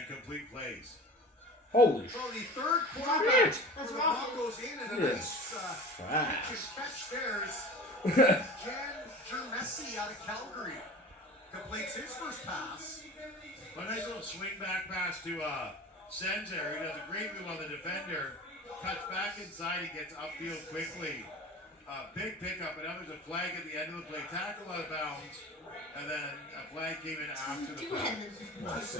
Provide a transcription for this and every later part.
and complete plays. Holy. So the third quarterback Shit. for the Broncos in and a nice catch and fetch there is Jan Germesi out of Calgary. Completes his first pass. A nice little swing back pass to Senzer. He does a great move on the defender. Cuts back inside. He gets upfield quickly. Big pickup, and now there's a flag at the end of the play. Tackle out of bounds, and then a flag came in after the play.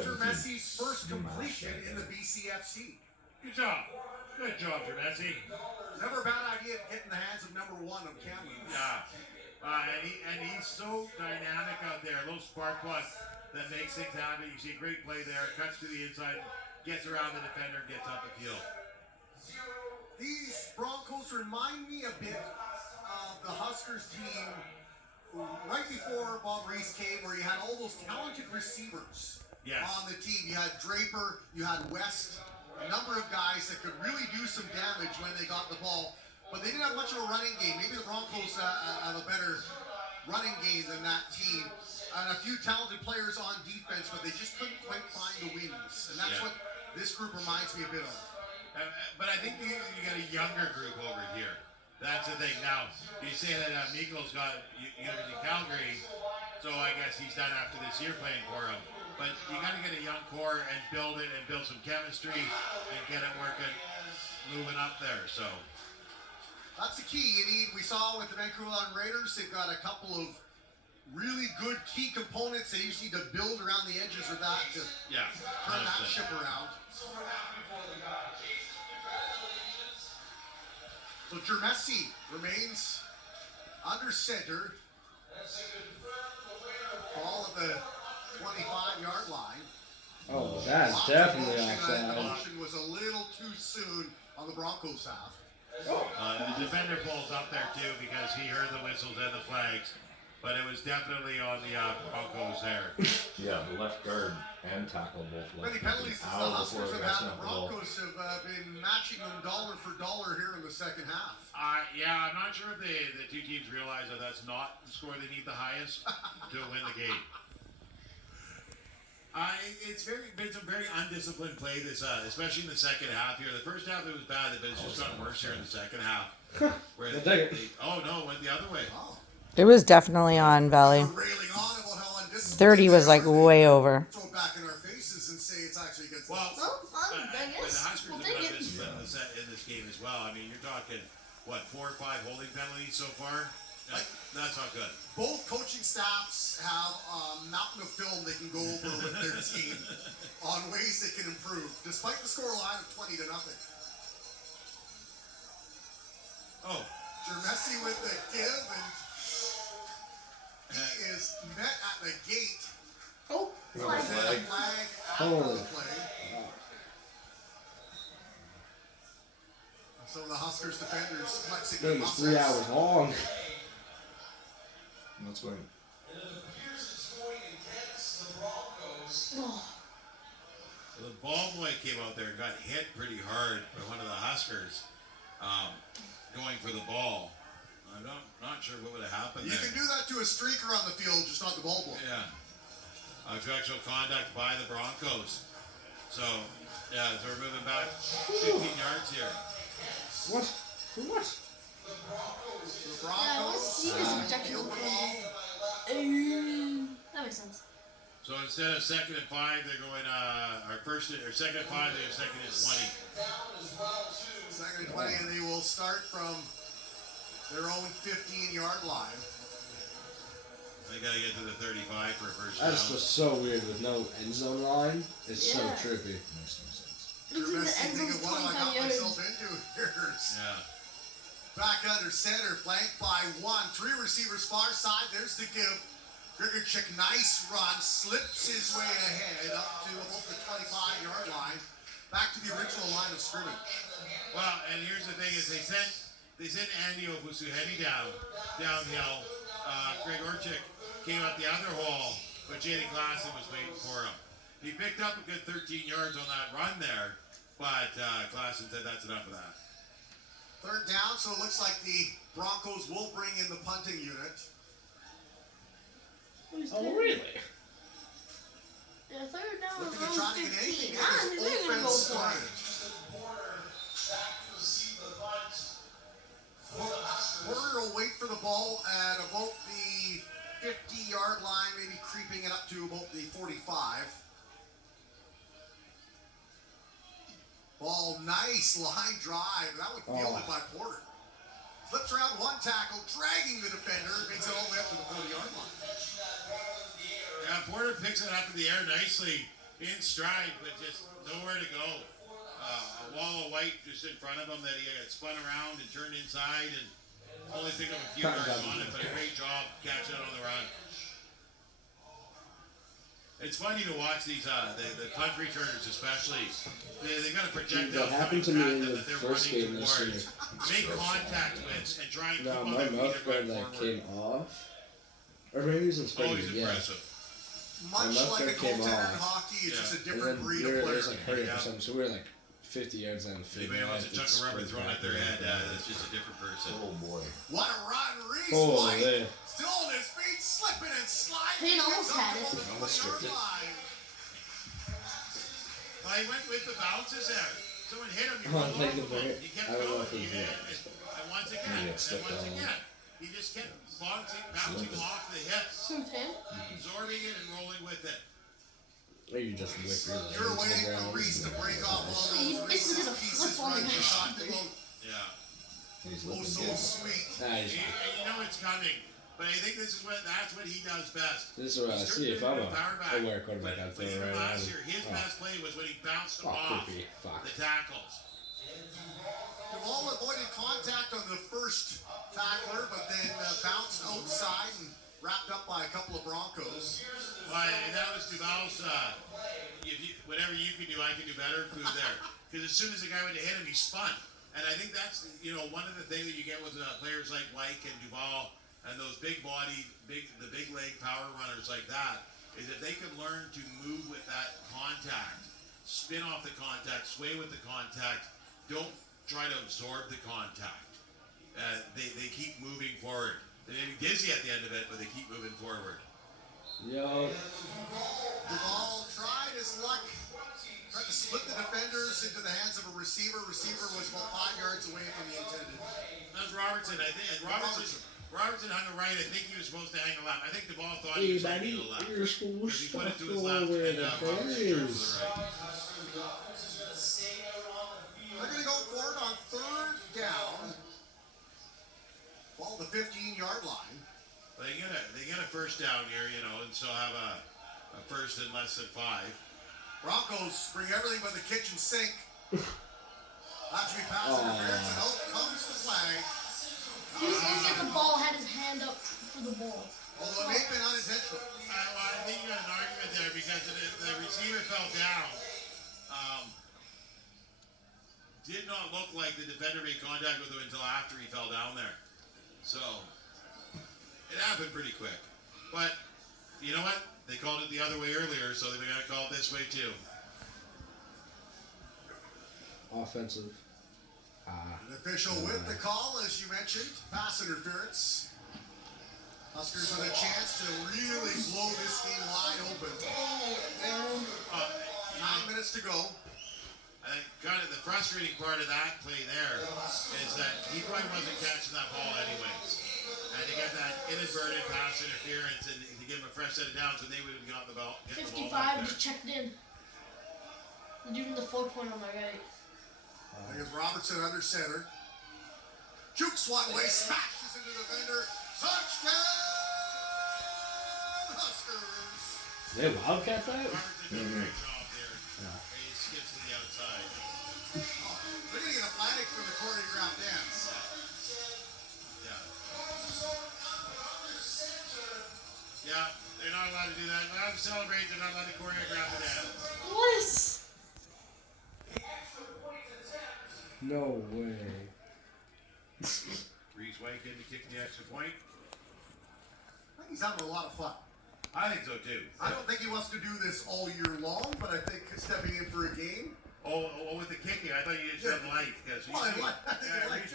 Germesi's first completion in the BCFC. Good job. Good job, Germesi. Never a bad idea to get in the hands of number one of Cameron. Yeah. And he's so dynamic out there. A little spark plug that makes things happen. You see a great play there. Cuts to the inside, gets around the defender, gets up the field. These Broncos remind me a bit of the Huskers team right before Bob Reese came, where you had all those talented receivers on the team. You had Draper, you had West, a number of guys that could really do some damage when they got the ball, but they didn't have much of a running game. Maybe the Broncos have a better running game than that team, and a few talented players on defense, but they just couldn't quite find the wins, and that's what this group reminds me a bit of. But I think you got a younger group over here. That's the thing. Now, you say that Mikkel's got University of Calgary, so I guess he's done after this year playing for him. But you got to get a young core and build it and build some chemistry and get it working, moving up there. So that's the key. You need. We saw with the Vancouver Raiders, they've got a couple of really good key components. They just need to build around the edges of that to turn that ship around. So Germesi remains under center. Ball at the 25-yard line. Oh, that's definitely offside. The motion was a little too soon on the Broncos half. The defender pulls up there too because he heard the whistles and the flags. But it was definitely on the Broncos there. Yeah, the left guard and tackle both left. Many penalties as the Huskers have had. The Broncos have been matching them dollar for dollar here in the second half. I'm not sure if the two teams realize that that's not the score they need the highest to win the game. It's been some very undisciplined play this, especially in the second half here. The first half it was bad, but it's just gotten worse here in the second half. Where it went the other way. Oh. It was definitely on Valley. 30 was like way over. Throw it back in our faces and say it's actually good. Well, the Huskers have done discipline in this game as well. I mean, you're talking, 4 or 5 holding penalties so far? That's not good. Both coaching staffs have a mountain of film they can go over with their team on ways they can improve, despite the scoreline of 20-0. Oh. Germesi with the give, and he is met at the gate. Oh, flag. Flag after the play. So the Huskers defenders flexing the muscles. 3 hours long. That's when. The ball boy came out there and got hit pretty hard by one of the Huskers going for the ball. I'm not sure what would have happened there. You can do that to a streaker on the field, just not the ball boy. Yeah. Actual conduct by the Broncos. So we're moving back 15 yards here. What? The Broncos. Yeah, let's see this projection. That makes sense. So instead of 2nd and 5, they're going second and 5, they have 2nd and 20. 2nd and 20, and they will start from their own 15-yard line. They got to get to the 35 for a first down. That's just so weird with no end zone line. It's so trippy. Makes no sense. Looks like the end zone's 25 yards. Back under center, flanked by 1. 3 receivers far side. There's the give. Grigorchik, nice run, slips his way ahead up to about the 25-yard line. Back to the original line of scrimmage. Well, and here's the thing: is they sent Andy Obusuheni downhill. Grigorchik came up the other hole, but Jaden Klassen was waiting for him. He picked up a good 13 yards on that run there, but Klassen said that's enough of that. 3rd down, so it looks like the Broncos will bring in the punting unit. Oh, really? Yeah, 3rd down Looking was to try to get 15. anything the ball at about the 50-yard line, maybe creeping it up to about the 45. Ball, nice line drive. That one fielded by Porter. Flips around one tackle, dragging the defender, makes it all the way up to the 40-yard line. Yeah, Porter picks it up in the air nicely, in stride, but just nowhere to go. A wall of white just in front of him that he had spun around and turned inside, and only think of a few yards on it, but a great job catching it on the run. It's funny to watch these, the punt returners especially. They got a projectile happened to me in the that they're first running game this year. towards, make contact with, and try and keep No, on my their feet mouth and guard run that forward. came off. Or maybe it was in Oh, spring, he's yeah. impressive. Much left like a guard came goaltender in off. hockey, it's just a And different then breed we of were, it player. was like hurry Yeah. or something, so we were like 50 yards down the field. Anybody wants a chunk of rubber It's thrown at their head, that's just a different person. Oh boy. What a run, Reese Oh, White. yeah. Still on his feet, slipping and sliding. Payne almost had it. Almost stripped it. Well, he went with the bounces there. Someone hit him, he Oh, rolled like over the very- him. He kept I don't know going, if it he was hit right. it, and once again, Maybe and it's stuck once down. again. He just kept bouncing off the hips, Some 10. absorbing it and rolling with it. Or you just whip your legs You're to the waiting for ground. Reese to break off all He those basically did a Reese's flip pieces on the right guy. you talked about. Yeah. He's Oh, looking so good. sweet. Ah, he's And fine. you know it's coming, but I think that's what he does best. This is what I He's see if turned I'm into power back. aware quarterback. I'd But throw it even right last at year, him. his best play was when he bounced them off creepy. Fuck. the tackles. Duval avoided contact on the first tackler, but then bounced outside and wrapped up by a couple of Broncos. Well, that was Duval's, whatever you can do, I can do better, food there. Because as soon as the guy went to hit him, he spun. And I think that's, one of the things that you get with players like White and Duval and those big body, the big leg power runners like that, is that they can learn to move with that contact, spin off the contact, sway with the contact, don't try to absorb the contact. They keep moving forward. They may be dizzy at the end of it, but they keep moving forward. Yo, Duval tried his luck, tried to split the defenders into the hands of a receiver. Receiver was about 5 yards away from the intended. That was Robertson, I think. And Robertson hung a right. I think he was supposed to hang a left. I think Duval thought he was hanging a left. you're supposed He to put it to his throw left, where and the Robertson turned to players. the right. They're going to go for it on third down. Ball the 15-yard line. Well, they get a first down here, and still have a first and less than 5. Broncos bring everything but the kitchen sink. That should be pass interference, and out comes the flag. He was looking at the ball, had his hand up for the ball. Although it may have been unintentional. I think you got an argument there because the receiver fell down. Did not look like the defender made contact with him until after he fell down there. So, it happened pretty quick. But, you know what? They called it the other way earlier, so they're going to call it this way too. Offensive. An official with the call, as you mentioned, pass interference. Huskers with a chance to really blow this game wide open. 9 minutes to go. I think kind of the frustrating part of that play there is that he probably wasn't catching that ball anyways. And to get that inadvertent pass interference and to give him a fresh set of downs when they would have gotten the ball. 55 just checked in. The dude in the 4-point on my right. I think it's Robertson under center. Jukes one way, smashes into the defender. Touchdown, Huskers! They wildcat that? Robertson did a great job there. He skips to the outside. They're going to get a flag from the choreographed dance. Yeah, they're not allowed to do that. They're not allowed to celebrate. They're not allowed to choreograph the dance. What? No way. Reese White getting to kick the extra point. I think he's having a lot of fun. I think so too. I don't think he wants to do this all year long, but I think stepping in for a game. Oh, with the kicking, I thought you just said life because Reese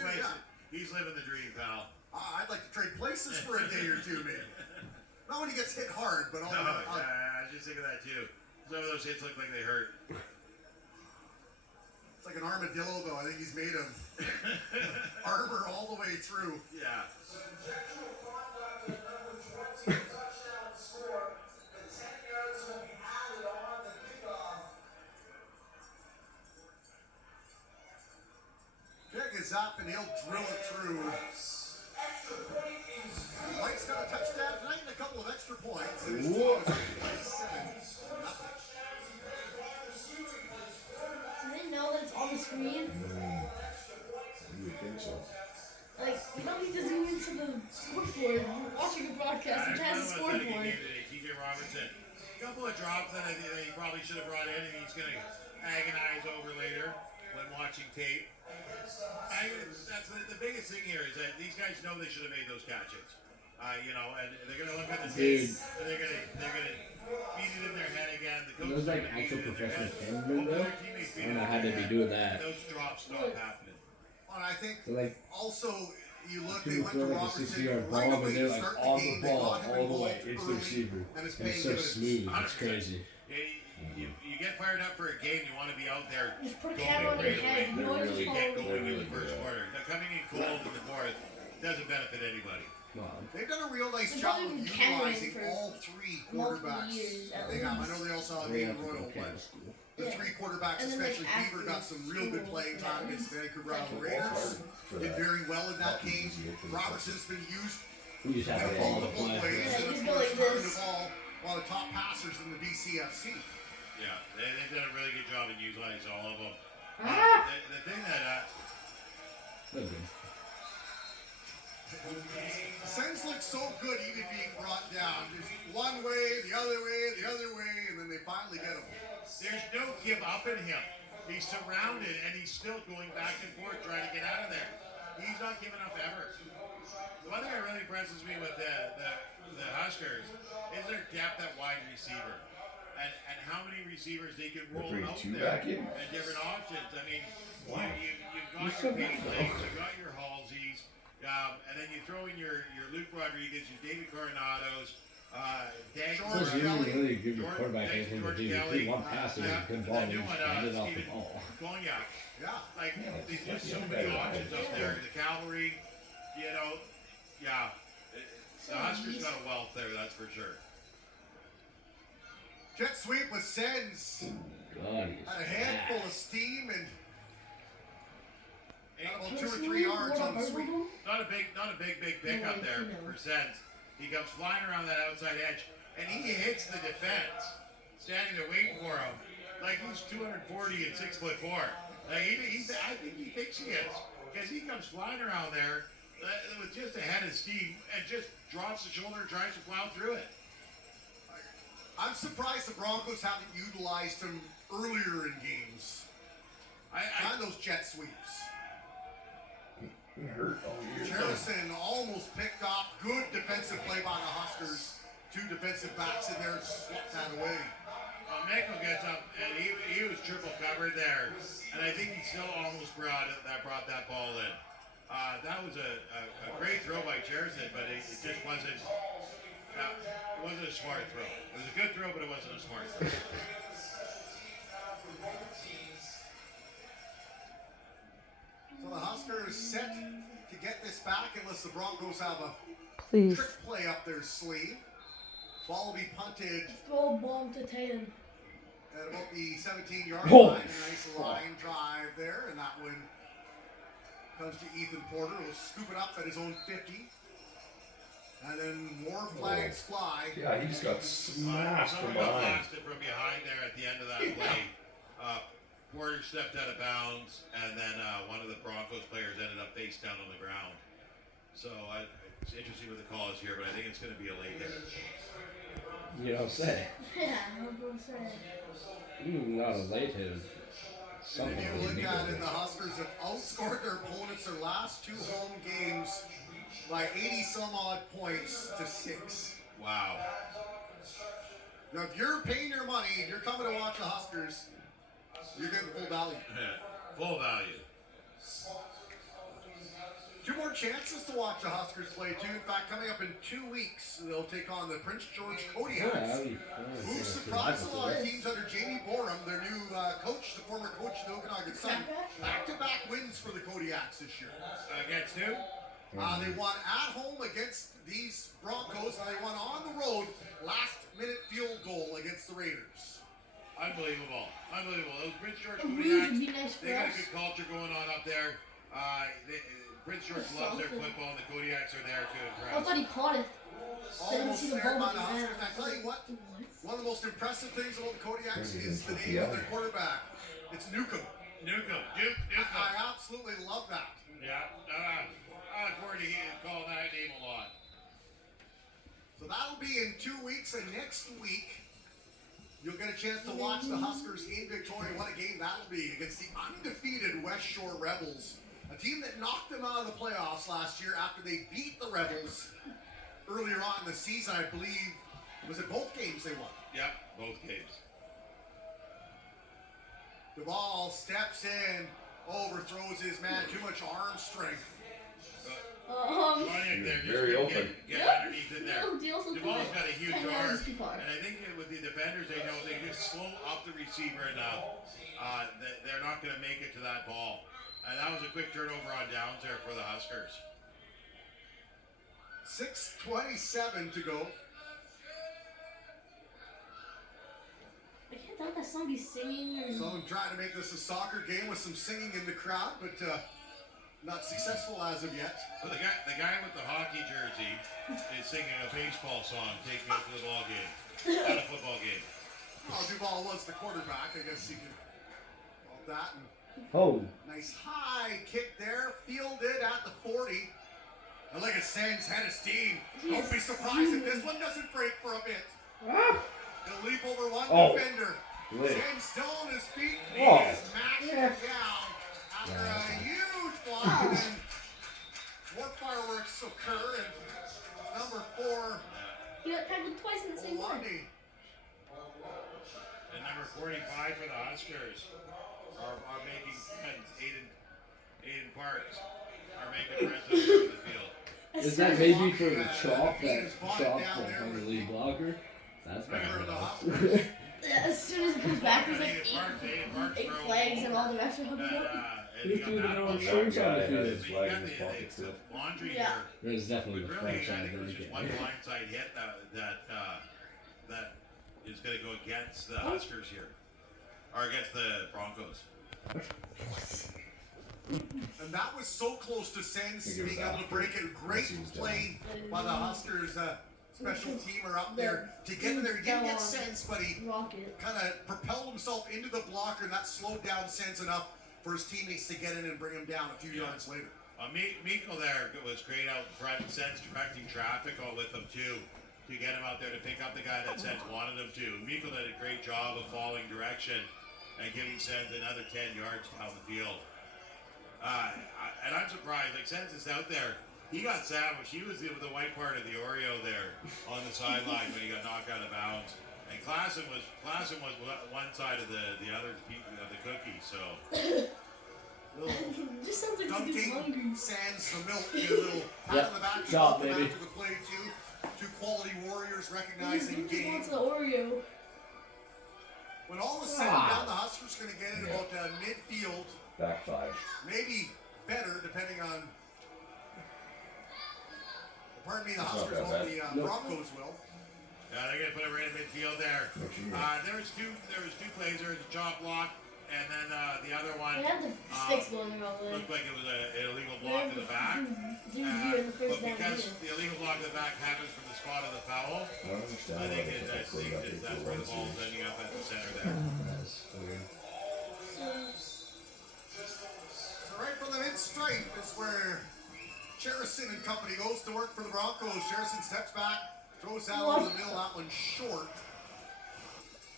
White, he's living the dream, pal. I'd like to trade places for a day or two, man. Not when he gets hit hard, but I was just thinking that too. Some of those hits look like they hurt. It's like an armadillo, though. I think he's made of armor all the way through. Yeah. Kick is up and he'll drill it through. Mike's got a touchdown tonight and a couple of extra points. And his team is 27-0. Do they know that it's on the screen? You would think so. Like, we don't need to zoom into the scoreboard. We're watching a broadcast which has a scoreboard. TJ Robinson. A couple of drops that I think he probably should have brought in, and he's going to agonize over later when watching tape. That's the biggest thing here is that these guys know they should have made those catches. You know, and they're going to look at the tape, and they're going to feed it in their head again. The coach Those like actual professional pin though. I don't know how they'd be doing that. Those drops stop happening. And I think So like also you look, they people went throw to like a 60-yard Robertson ball, right but away they're to like start on the the game. They ball got him all the way involved into the early, receiver. and it's And paying it's so dividends. smooth. It's crazy. You get fired up for a game, you want to be out there Just put a going camera on right your away. head. You always really You get follow going in me. the first quarter. Now, coming in cold in the fourth doesn't benefit anybody. Wow. They've done a real nice They've job probably of been cameraing utilizing for all three multiple quarterbacks. years at They have. I least. know they also have We Aiden have to Royal, go but to school. the Yeah. three quarterbacks, And then, like, especially Beaver, got some real good after playing time school, against the Vancouver Island like, Raiders. For Did that. very well in that game. Robertson's been used We just have in to all the multiple play. ways, Yeah, and he's of go course like turned this. the ball one of the top passers in the BCFC. Yeah, they've done a really good job in utilizing all of them. Ah! The thing that They're good. The Sens look so good even being brought down. Just one way, the other way, and then they finally get him. there's no give up in him. He's surrounded and he's still going back and forth trying to get out of there. He's not giving up ever. The one thing that really impresses me with the Huskers is their depth at wide receiver. And how many receivers they can roll Bring out two there back in. and different options. I mean, you've got so your Peyton good. Lakes, you've got your Halseys, and then you throw in your Luke Rodriguez, your David Coronados, Dan Plus, you Jordan didn't Kelly. really give your quarterback anything to do. You threw one pass and it was a good ball and you just handed off the ball. Cognac. Yeah. Like, there's just so many options up there. The cavalry, you know, yeah. The Huskers got a wealth there, that's for sure. Jet sweep with Sens. God, Had a handful of steam and got about 2 or 3 Personally, yards what on the I sweep. heard Not a big pickup there for Sens. He comes flying around that outside edge, and he hits the defense, standing there waiting for him, like he's 240 and 6'4". Like I think he thinks he is, because he comes flying around there with just a head of steam and just drops the shoulder and tries to plow through it. I'm surprised the Broncos haven't utilized him earlier in games. On those jet sweeps. Hurt all year. Jerison almost picked off. Good defensive play by the Huskers. 2 defensive backs in there swept that away. Meko gets up and he was triple covered there, and I think he still almost brought that ball in. That was a great throw by Jerison, but it just wasn't. It wasn't a smart throw. It was a good throw, but it wasn't a smart throw. So the Huskers set to get this back unless the Broncos have a Please. trick play up their sleeve. Ball will be punted Throw a bomb to Tatum. at about the 17-yard Oh. line. A nice line drive there, and that one comes to Ethan Porter. Will scoop it up at his own 50. And then more flags fly. Yeah, he just got smashed from Someone got behind. blasted from behind there at the end of that play. Porter stepped out of bounds, and then one of the Broncos players ended up face down on the ground. So it's interesting what the call is here, but I think it's going to be a late hit. You don't say. Yeah, I was gonna say. Not a late hit. And Something if you really look big at over it, the Huskers have outscored their opponents their last 2 home games by 80 some odd points to 6. Wow. Now, if you're paying your money and you're coming to watch the Huskers, you're getting full value. Full value. 2 more chances to watch the Huskers play too. In fact, coming up in 2 weeks, they'll take on the Prince George Kodiaks, who surprised a lot of teams under Jamie Borum, their new coach, the former coach of the Okanagan Sun. Back-to-back wins for the Kodiaks this year. Against who? They won at home against these Broncos, and they won on the road last-minute field goal against the Raiders. Unbelievable. Those Prince George Kodiaks, Kodiaks, they got a good culture going on up there. Prince George loves their football, and the Kodiaks are there to impress. I thought he caught it. Almost there by the Huskers. I tell you what, one of the most impressive things about the Kodiaks is the name of their quarterback. It's Newcomb. I absolutely love that. Yeah, I look forward to calling that name a lot. So that'll be in 2 weeks, and next week you'll get a chance to watch the Huskers in Victoria. What a game that'll be against the undefeated West Shore Rebels, a team that knocked them out of the playoffs last year after they beat the Rebels earlier on in the season. I believe, was it both games they won? Yep, both games. The ball steps in, overthrows his man, too much arm strength. Very open. Get underneath in there. Duvall's got a huge arm, and I think with the defenders, they know they just slow up the receiver enough. They're not going to make it to that ball. And that was a quick turnover on downs there for the Huskers. 6:27 to go. I can't tell if that song is singing or... Someone trying to make this a soccer game with some singing in the crowd, but not successful as of yet. Well, the guy with the hockey jersey is singing a baseball song, taking it to the ball game. Not a football game. Oh, Duvall was the quarterback. I guess you could call that. And nice high kick there, fielded at the 40. And look at Sands' head of steam. Don't be surprised if this one doesn't break for a bit. He'll leap over one defender. Sands still on his feet. He is mashing down after a huge block. And more fireworks occur. And number 4. He got tackled twice in the same play. And number 45 for the Huskers are making friends. Aiden Parks are making friends over the field. Is that maybe for the chop from the lead blocker? That's bad. Yeah, as soon as it comes back, there's like 8 flags and all the rest are hugging up. Who's doing it on shirts on the field? It's laundry here. There's definitely the Really, I French on think it was the just one blindside hit that is going to go against the Huskers here, or against the Broncos. And that was so close to Sens being able to break it. Great play by the Huskers. Special teamer up there to get in there. He didn't get Sens, but he kind of propelled himself into the blocker, and that slowed down Sens enough for his teammates to get in and bring him down a few yards later. Miko there was great out in front. Sens directing traffic all with him too, to get him out there to pick up the guy that Sens wanted him to. Miko did a great job of following direction and giving Sens another 10 yards down the field. And I'm surprised, like Sens is out there. He got sandwiched. He was the white part of the Oreo there on the sideline when he got knocked out of bounds. And Klassen was one side of the other of the cookie. So just sounds like dunking Sands the milk. A little pat on the back. Shot, baby. After the play too. 2 quality warriors recognizing game. Wants the Oreo. When all is said and done, the Huskers going to get it about midfield. Back 5. Maybe better, depending on. Pardon me, the Huskers won't. The Broncos will. Yeah, they're gonna put it right in midfield there. There was two plays. There was a chop block, and then the other one. They had the sticks going the wrong way. Looked like it was an illegal block to the back. But because the illegal block to the back happens from the spot of the foul, I think that's where the ball's ending up at the center there. So right from the mid-stripe is where Cherison and company goes to work for the Broncos. Cherison steps back, throws that over the middle. That one short.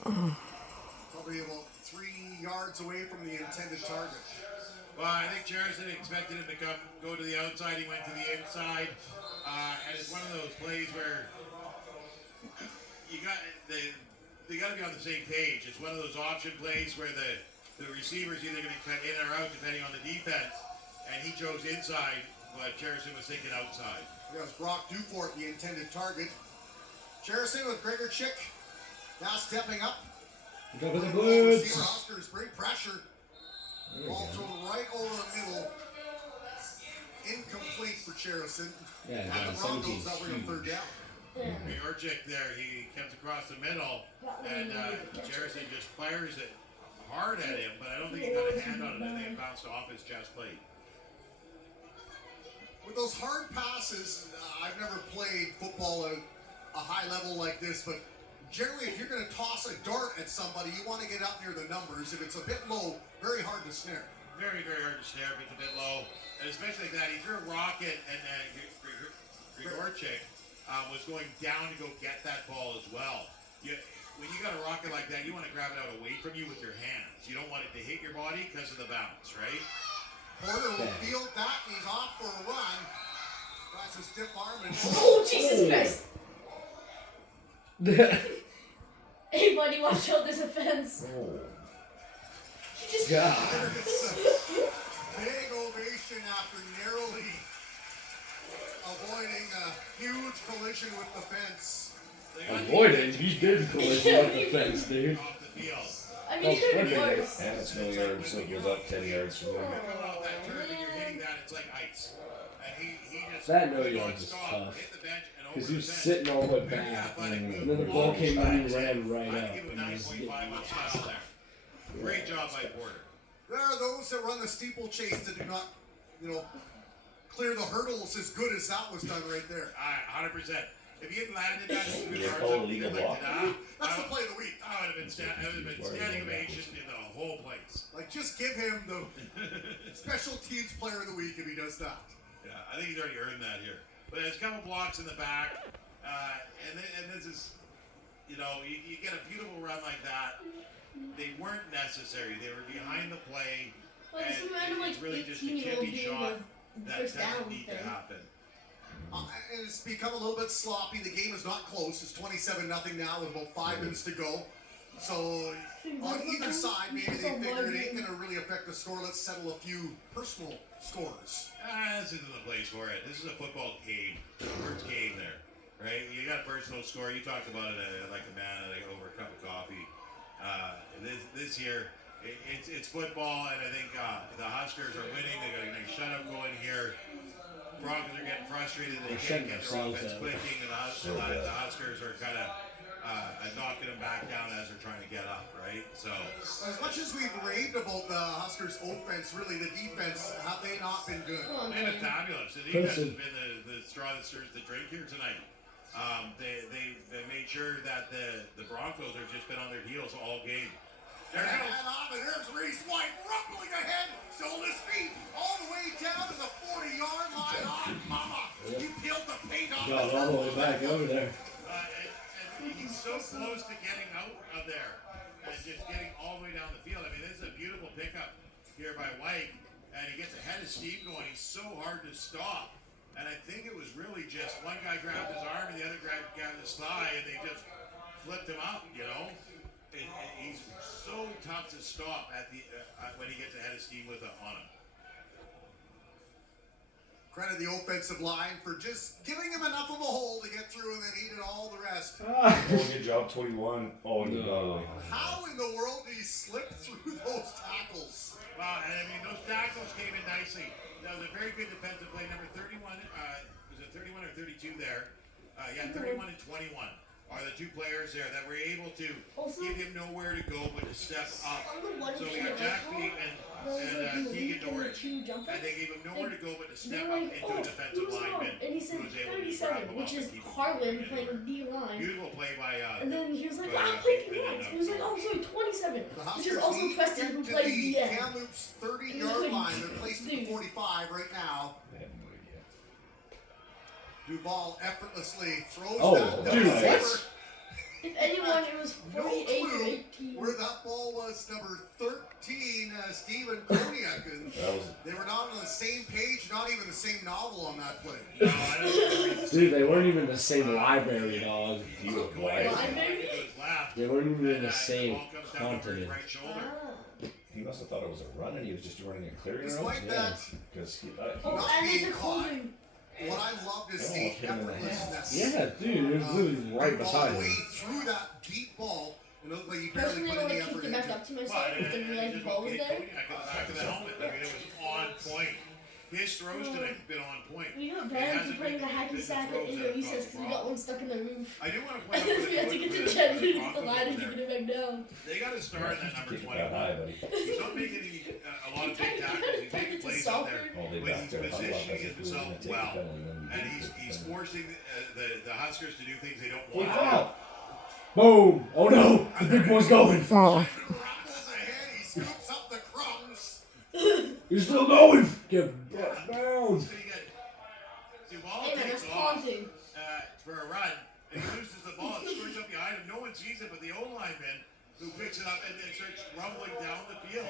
Probably about 3 yards away from the intended target. Well, I think Cherison expected him to go to the outside. He went to the inside. And it's one of those plays where they got to be on the same page. It's one of those option plays where the receiver's either going to cut in or out depending on the defense. And he chose inside but Cherison was thinking outside. That was Brock Dufort, the intended target. Cherison with Gregor Chick now stepping up. Go for the Receiver blitz. Huskers bring pressure. There we Ball go. thrown right over the middle. Incomplete for Cherison. Yeah, And yeah, the Broncos 17's up with a huge. third down. Yorchik there, he comes across the middle, and Cherison just fires it hard at him, but I don't think he got a hand on it. I think it bounced off his chest plate. With those hard passes, I've never played football at a high level like this, but generally if you're going to toss a dart at somebody, you want to get up near the numbers. If it's a bit low, very hard to snare. Very, very hard to snare if it's a bit low, and especially like that. He threw a rocket, and Grigorchik was going down to go get that ball as well. When you got a rocket like that, you want to grab it out away from you with your hands. You don't want it to hit your body because of the bounce, right? Porter will field that, and he's off for a run. Tries a stiff arm and Oh, Jesus Christ! Hey, buddy, watch out, there's a fence. Oh. He just... God. It's a big ovation after narrowly avoiding a huge collision with the fence. Avoided? He did collision with the fence, dude. Off the field. I mean, it could have been worse. And it's no yards, so it goes up 10 yards from there. Off that turn, and you're hitting that, it's like ice. And he just That no yards is non-stop tough. hit the bench and over Because he the was bench. sitting all the way Very back. athletic move. And then the ball came in and ran right I'd up. give him And he was 9.5 on style there. Great job by Porter. There are those that run the steeplechase that do not, clear the hurdles as good as that was done right there. 100%. If he had landed that in the Yeah, yards call up legal like block. that, That's the play of the week. I would have been standing ovation in the whole place. Like, just give him the special teams player of the week if he does that. Yeah, I think he's already earned that here. But there's a couple blocks in the back, and this is, you get a beautiful run like that. They weren't necessary. They were behind the play, Like, and some random, like, it's really just a 18-year-old chippy doing shot the that first down doesn't need to thing. happen. And it's become a little bit sloppy. The game is not close. It's 27-0 now with about 5 minutes to go. So on either side, maybe they figure it ain't going to really affect the score. Let's settle a few personal scores. This isn't the place for it. This is a football game. First game there, right? You got a personal score. You talked about it like a man over a cup of coffee. This year, it's football, and I think the Huskers are winning. They got a nice shutout going here. Broncos are getting frustrated. They can't get their offense clicking, and the Huskers are kind of knocking them back down as they're trying to get up, right? So As much as we've raved about the Huskers' offense, really the defense, have they not been good? Come on, they've been man. fabulous. The defense has been the straw that stirs the drink here tonight. They made sure that the Broncos have just been on their heels all game. And there's Reese White rumbling ahead, still on his feet, all the way down to the 40-yard line. Oh, mama! He peeled the paint off. Got all the way back over there. And he's so close to getting out of there and just getting all the way down the field. I mean, this is a beautiful pickup here by White, and he gets ahead of Steve going. He's so hard to stop. And I think it was really just one guy grabbed his arm and the other guy grabbed his thigh, and they just flipped him up, And he's so tough to stop at the when he gets ahead of Steve with on him. Credit the offensive line for just giving him enough of a hole to get through and then he did all the rest. Oh, good job, 21. Oh, and No. How in the world did he slip through those tackles? Well, and I mean, those tackles came in nicely. That was a very good defensive play. Number 31, was it 31 or 32 there? 31 and 21 are the two players there that were able to Also, give him nowhere to go but to step up. on the one So we play got that I Jack caught, Peak there was like and the Keegan leak and the Norris. two jumpers. And they gave him nowhere to go but to They step were up like, into a he defensive was wrong. lineman And he who said was able to grab 37, him which off is and keep him Harlan moving. playing D-line. Beautiful play by And then he was like, by, I played Pinkman D-line. and, He was like, oh, sorry, 27. The Which is Huskers also need to Preston, get who to plays the DN. Kamloops 30-yard line. They're placed at the 45 right now. Duval effortlessly throws that to dude, the what? receiver. If anyone, it was No 48 or clue 18. where that ball was. Number 13, Stephen Koniak. And they were not on the same page, not even the same novel on that play. No, I don't Dude, they weren't even in the same library, dog. He was Why, wide. baby? They weren't even in the the same ball comes down over his continent. right shoulder. Ah. he must have thought it was a run, and he was just running a clearing route. Despite that, Because he Oh, not and being it's a caught. holding. What I loved is Oh, the hit him in the head. effortlessness. Yeah, dude, it was literally right all beside the way him. through that deep ball. It looked like you barely Personally, put I any would have effort kicked it back into up to Well, myself if I didn't realize the ball was there. Back to the helmet. I mean, it was on point. His throws tonight have been on point. We got He banned hasn't for playing been the hacky the sack throws in that the have recess caused because we got one stuck in the roof. I do want to point out We had to get to Jen to the line and get it back down. They got to start at number kick it that 21. high, buddy. He's not making a lot of big tackles. He's making plays out there, Oh, they but back he's there. Huddle up as positioning if we were himself going to take the well, penalty, then we and beat he's them. forcing the Huskers to do things they don't Quick want. foul. Boom. Oh no, the big boy's going. Oh. Rumbles ahead, he scoops up the crumbs. He's still going. Get brought down. So you got Duval Hey man, takes that's off taunting. for a run, and he loses the ball. It screws up behind him. No one sees it, but the O-lineman who picks it up and then starts rumbling down the field.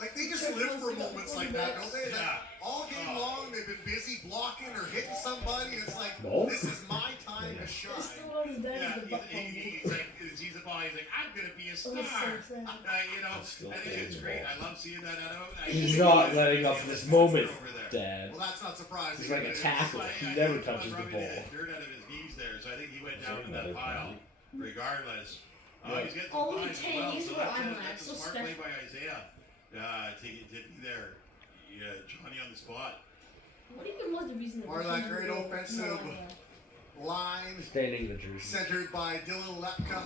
Like they just live for moments like that, don't they? Yeah. Like, all game long, they've been busy blocking or hitting somebody. It's like, No. this is my time to shine. It's still not as bad Yeah, as the butt fumble. he's like, he sees the ball. He's like, I'm gonna be a Oh, star. it's so sad. You know, Still and hitting it's the great. ball. I love seeing that. He's not letting up this moment, over there. Dad. Well, that's not surprising. He's like a tackle. I He think never was touches the rubbing ball. Dirt out of his knees there, so I think he went down in Another that pile, penalty. regardless. He's getting Only some fines as 10, well, he's so where that's I'm a- at, that's a so smart play special. by Isaiah to be there. Yeah, Johnny on the spot. What even was the reason that Or we that changed great the goal? offensive No idea. line Standing the jersey. centered by Dylan Lepka,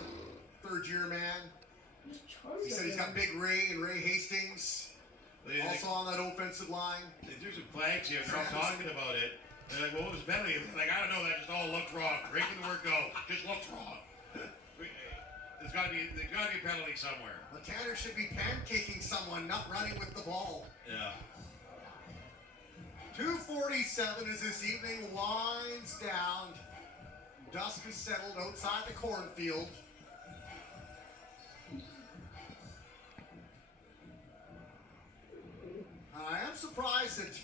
third-year man. Just charged He said he's him. got Big Ray and Ray Hastings also on that offensive line. They threw some flags here. They're all talking about it. They're like, well, what was the penalty? Like, I don't know. That just all looked wrong. Making the word go. Just looked wrong. There's got to be a penalty somewhere. The Tanner should be pancaking someone, not running with the ball. Yeah. 2:47 as this evening winds down. Dusk is settled outside the cornfield. I am surprised that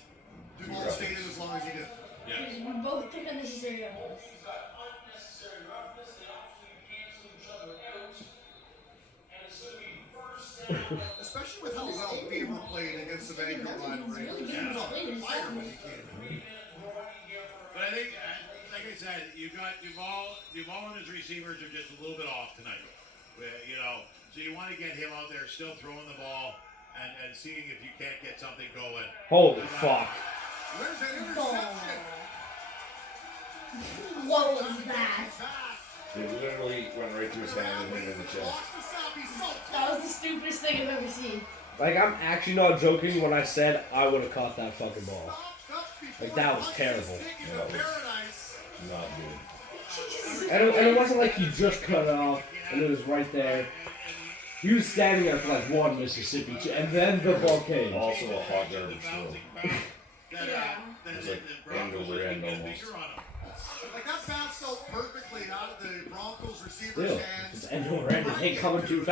Duval stayed in as long as he did. Yeah. We both took unnecessary efforts. Especially with how well Beaver played against the Vancouver rivalry. He was on fire when he came in. But I think, like I said, you got Duval and his receivers are just a little bit off tonight. You know, so you want to get him out there still throwing the ball and seeing if you can't get something going. Holy fuck. There's an interception. What was that? They literally went right through his hand and hit him in the chest. That was the stupidest thing I've ever seen. Like, I'm actually not joking when I said I would have caught that fucking ball. Like, that was terrible. Not good. And it wasn't like he just cut it off and it was right there. He was standing there for like one Mississippi, and then the ball came. Also a hot garbage throw. Yeah. It was like end over end almost. Like that bounced out perfectly out of the Broncos receiver's Still, hands. it's end over end. It ain't coming too fast.